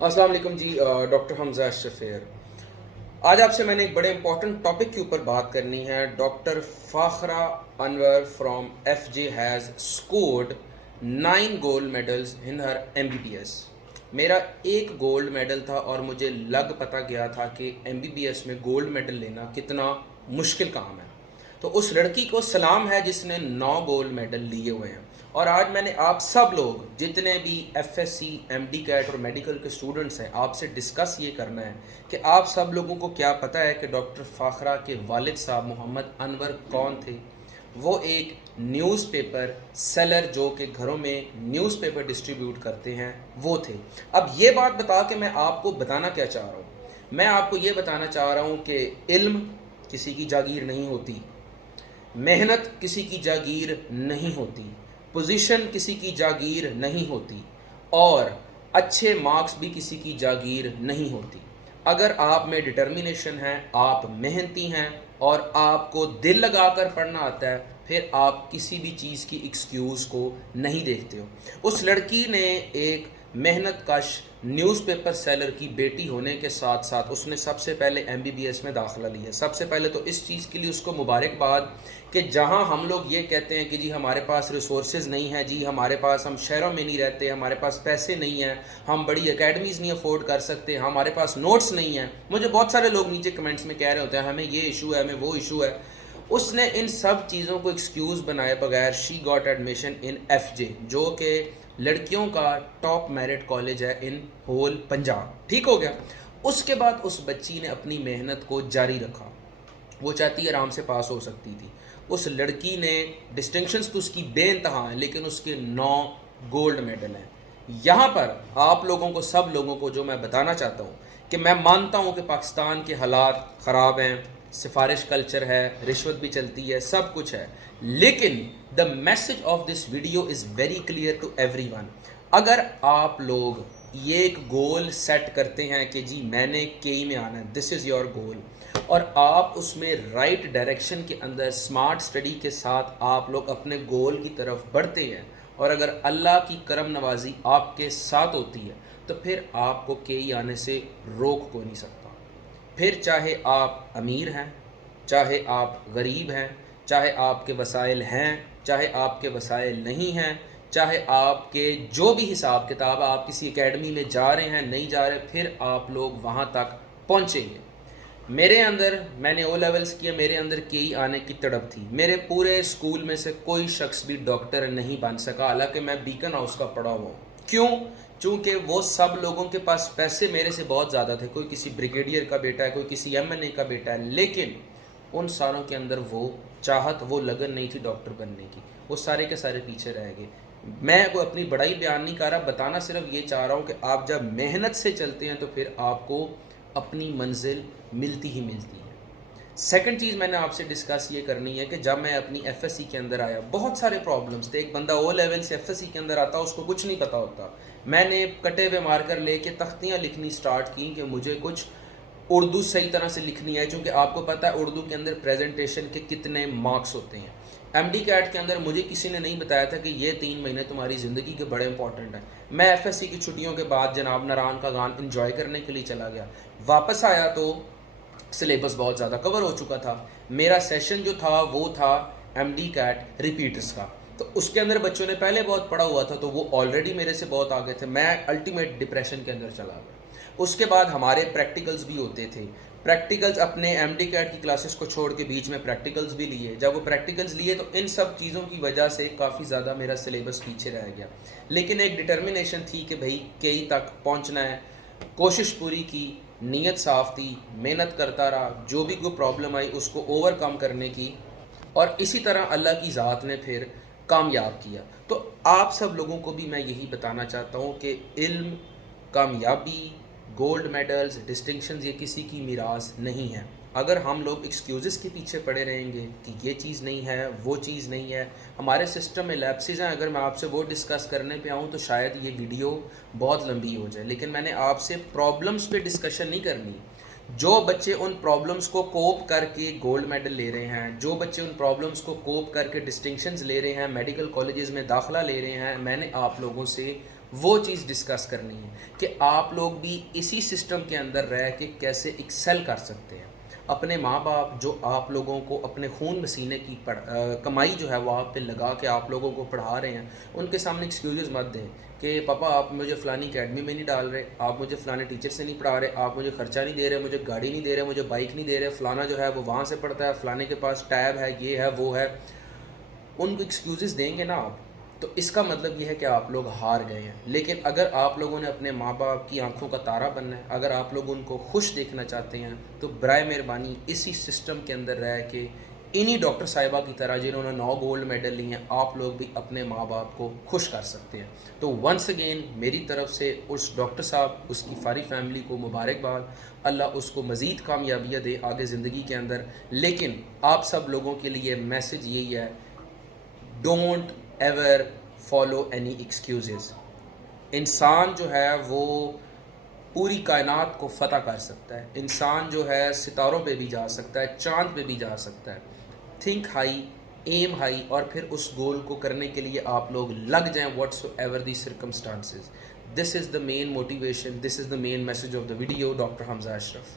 अस्सलाम वालेकुम जी। डॉक्टर हमजा शफीर। आज आपसे मैंने एक बड़े इंपॉर्टेंट टॉपिक के ऊपर बात करनी है। Doctor Fakhra Anwar from FJ has scored 9 gold medals in her MBBS. मेरा एक गोल्ड मेडल था और मुझे लग पता गया था कि एमबीबीएस में गोल्ड मेडल लेना कितना मुश्किल काम है। तो उस लड़की को सलाम है जिसने 9 गोल्ड मेडल लिए हुए हैं। और आज मैंने आप सब लोग जितने भी एफएससी, एमडी कैट और मेडिकल के स्टूडेंट्स हैं, आपसे डिस्कस ये करना है कि आप सब लोगों को क्या पता है कि डॉक्टर फ़ाखरा के वालिद साहब मोहम्मद अनवर कौन थे। वो एक न्यूज़पेपर सेलर जो कि घरों में न्यूज़पेपर डिस्ट्रीब्यूट करते हैं वो थे। अब ये बात बता के मैं आपको बताना क्या चाह रहा हूँ, मैं आपको ये बताना चाह रहा हूँ कि इल्म किसी की जागीर नहीं होती, मेहनत किसी की जागीर नहीं होती, पोजीशन किसी की जागीर नहीं होती और अच्छे मार्क्स भी किसी की जागीर नहीं होती। अगर आप में डिटर्मिनेशन है, आप मेहनती हैं और आपको दिल लगाकर पढ़ना आता है, फिर आप किसी भी चीज़ की एक्सक्यूज़ को नहीं देखते हो। उस लड़की ने एक मेहनत कश न्यूज़पेपर सेलर की बेटी होने के साथ साथ उसने सबसे पहले एमबीबीएस में दाखिला लिया। सबसे पहले तो इस चीज़ के लिए उसको मुबारकबाद कि जहां हम लोग ये कहते हैं कि जी हमारे पास रिसोर्सेज नहीं है, जी हमारे पास, हम शहरों में नहीं रहते, हमारे पास पैसे नहीं हैं, हम बड़ी एकेडमीज़ नहीं अफोर्ड कर सकते, हमारे पास नोट्स नहीं हैं। मुझे बहुत सारे लोग नीचे कमेंट्स में कह रहे होते हैं हमें ये इशू है, हमें वो इशू है। उसने इन सब चीज़ों को एक्सक्यूज़ बनाए बगैर she got admission in FJ, जो कि लड़कियों का टॉप मेरिट कॉलेज है इन होल पंजाब। ठीक हो गया। उसके बाद उस बच्ची ने अपनी मेहनत को जारी रखा। वो चाहती आराम से पास हो सकती थी। उस लड़की ने डिस्टिंक्शंस तो उसकी बेइंतहा हैं, लेकिन उसके 9 गोल्ड मेडल हैं। यहाँ पर आप लोगों को, सब लोगों को जो मैं बताना चाहता हूँ कि मैं मानता हूँ कि पाकिस्तान के हालात ख़राब हैं, सिफारिश कल्चर है, रिश्वत भी चलती है, सब कुछ है, लेकिन the message of this video is very clear to everyone. अगर आप लोग ये एक गोल सेट करते हैं कि जी मैंने केई में आना है, दिस इज़ योर गोल, और आप उसमें राइट डायरेक्शन के अंदर स्मार्ट स्टडी के साथ आप लोग अपने गोल की तरफ बढ़ते हैं, और अगर अल्लाह की करम नवाजी आपके साथ होती है तो फिर आपको केई आने से रोक को नहीं सकता। फिर चाहे आप अमीर हैं, चाहे आप गरीब हैं, चाहे आपके वसाइल हैं, चाहे आपके वसाइल नहीं हैं, चाहे आपके जो भी हिसाब किताब, आप किसी एकेडमी में जा रहे हैं, नहीं जा रहे, फिर आप लोग वहाँ तक पहुँचेंगे। मेरे अंदर, मैंने ओ लेवल्स किया, मेरे अंदर केई आने की तड़प थी। मेरे पूरे स्कूल में से कोई शख्स भी डॉक्टर नहीं बन सका, हालांकि मैं बीकन हाउस का पढ़ा हुआ हूँ। क्यों? चूँकि वो सब लोगों के पास पैसे मेरे से बहुत ज़्यादा थे। कोई किसी ब्रिगेडियर का बेटा है, कोई किसी एमएनए का बेटा है, लेकिन उन सारों के अंदर वो चाहत, वो लगन नहीं थी डॉक्टर बनने की। वो सारे के सारे पीछे रह गए। मैं कोई अपनी बड़ाई बयान नहीं कर रहा, बताना सिर्फ ये चाह रहा हूँ कि आप जब मेहनत से चलते हैं तो फिर आपको अपनी मंजिल मिलती ही मिलती है। सेकंड चीज़ मैंने आपसे डिस्कस ये करनी है कि जब मैं अपनी एफएससी के अंदर आया, बहुत सारे प्रॉब्लम्स थे। एक बंदा ओ लेवल से एफएससी के अंदर आता, उसको कुछ नहीं पता होता। मैंने कटे हुए मार्कर लेके तख्तियाँ लिखनी स्टार्ट की कि मुझे कुछ उर्दू सही तरह से लिखनी है, क्योंकि आपको पता है उर्दू के अंदर प्रेजेंटेशन के कितने मार्क्स होते हैं। एमडी कैट के अंदर मुझे किसी ने नहीं बताया था कि ये 3 महीने तुम्हारी ज़िंदगी के बड़े इंपॉर्टेंट हैं। मैं एफएससी की छुट्टियों के बाद जनाब नारायण का गान एंजॉय करने के लिए चला गया। वापस आया तो सिलेबस बहुत ज़्यादा कवर हो चुका था। मेरा सेशन जो था वो था एमडी कैट रिपीटर्स का, तो उसके अंदर बच्चों ने पहले बहुत पढ़ा हुआ था, तो वो ऑलरेडी मेरे से बहुत आगे थे। मैं अल्टीमेट डिप्रेशन के अंदर चला गया। उसके बाद हमारे प्रैक्टिकल्स भी होते थे। प्रैक्टिकल्स अपने एमडी कैट की क्लासेस को छोड़ के बीच में प्रैक्टिकल्स भी लिए। जब वो प्रैक्टिकल्स लिए तो इन सब चीज़ों की वजह से काफ़ी ज़्यादा मेरा सिलेबस पीछे रह गया, लेकिन एक डिटर्मिनेशन थी कि भाई केई तक पहुंचना है। कोशिश पूरी की, नीयत साफ़ थी, मेहनत करता रहा, जो भी कोई प्रॉब्लम आई उसको ओवरकम करने की, और इसी तरह अल्लाह की ज़ात ने फिर कामयाब किया। तो आप सब लोगों को भी मैं यही बताना चाहता हूँ कि इल्म, कामयाबी, गोल्ड मेडल्स, डिस्टिंक्शंस ये किसी की मीरास नहीं है। अगर हम लोग एक्सक्यूज़ के पीछे पड़े रहेंगे कि ये चीज़ नहीं है, वो चीज़ नहीं है, हमारे सिस्टम में लैप्सेस हैं, अगर मैं आपसे वो डिस्कस करने पे आऊँ तो शायद ये वीडियो बहुत लंबी हो जाए। लेकिन मैंने आपसे प्रॉब्लम्स पे डिस्कशन नहीं करनी। जो बच्चे उन प्रॉब्लम्स को कोप करके गोल्ड मेडल ले रहे हैं, जो बच्चे उन प्रॉब्लम्स को कोप करके डिस्टिंक्शंस ले रहे हैं, मेडिकल कॉलेजेस में दाखिला ले रहे हैं, मैंने आप लोगों से وہ چیز ڈسکس کرنی ہے کہ آپ لوگ بھی اسی سسٹم کے اندر رہ کے کیسے ایکسل کر سکتے ہیں. اپنے ماں باپ جو آپ لوگوں کو اپنے خون پسینے کی کمائی جو ہے وہ آپ پہ لگا کے آپ لوگوں کو پڑھا رہے ہیں, ان کے سامنے ایکسکیوزز مت دیں کہ پاپا آپ مجھے فلانی اکیڈمی میں نہیں ڈال رہے, آپ مجھے فلانے ٹیچر سے نہیں پڑھا رہے, آپ مجھے خرچہ نہیں دے رہے, مجھے گاڑی نہیں دے رہے, مجھے بائک نہیں دے رہے, فلانا جو ہے وہ وہاں سے پڑھتا ہے, فلانے کے پاس ٹیب ہے, یہ ہے وہ ہے. ان کو ایکسکیوزز دیں گے نا آپ, تو اس کا مطلب یہ ہے کہ آپ لوگ ہار گئے ہیں. لیکن اگر آپ لوگوں نے اپنے ماں باپ کی آنکھوں کا تارا بننا ہے, اگر آپ لوگ ان کو خوش دیکھنا چاہتے ہیں, تو برائے مہربانی اسی سسٹم کے اندر رہ کے انہی ڈاکٹر صاحبہ کی طرح جنہوں نے 9 گولڈ میڈل لی ہیں, آپ لوگ بھی اپنے ماں باپ کو خوش کر سکتے ہیں. تو ونس اگین میری طرف سے اس ڈاکٹر صاحب, اس کی ساری فیملی کو مبارکباد. اللہ اس کو مزید کامیابیاں دے آگے زندگی کے اندر. لیکن آپ سب لوگوں کے لیے میسج یہی ہے, don't ever follow any excuses. انسان جو ہے وہ پوری کائنات کو فتح کر سکتا ہے, انسان جو ہے ستاروں پہ بھی جا سکتا ہے, چاند پہ بھی جا سکتا ہے. تھنک ہائی, ایم ہائی, اور پھر اس گول کو کرنے کے لیے آپ لوگ لگ جائیں whatsoever the circumstances. This is the main motivation, this is the main message of the video. Doctor Hamza Ashraf.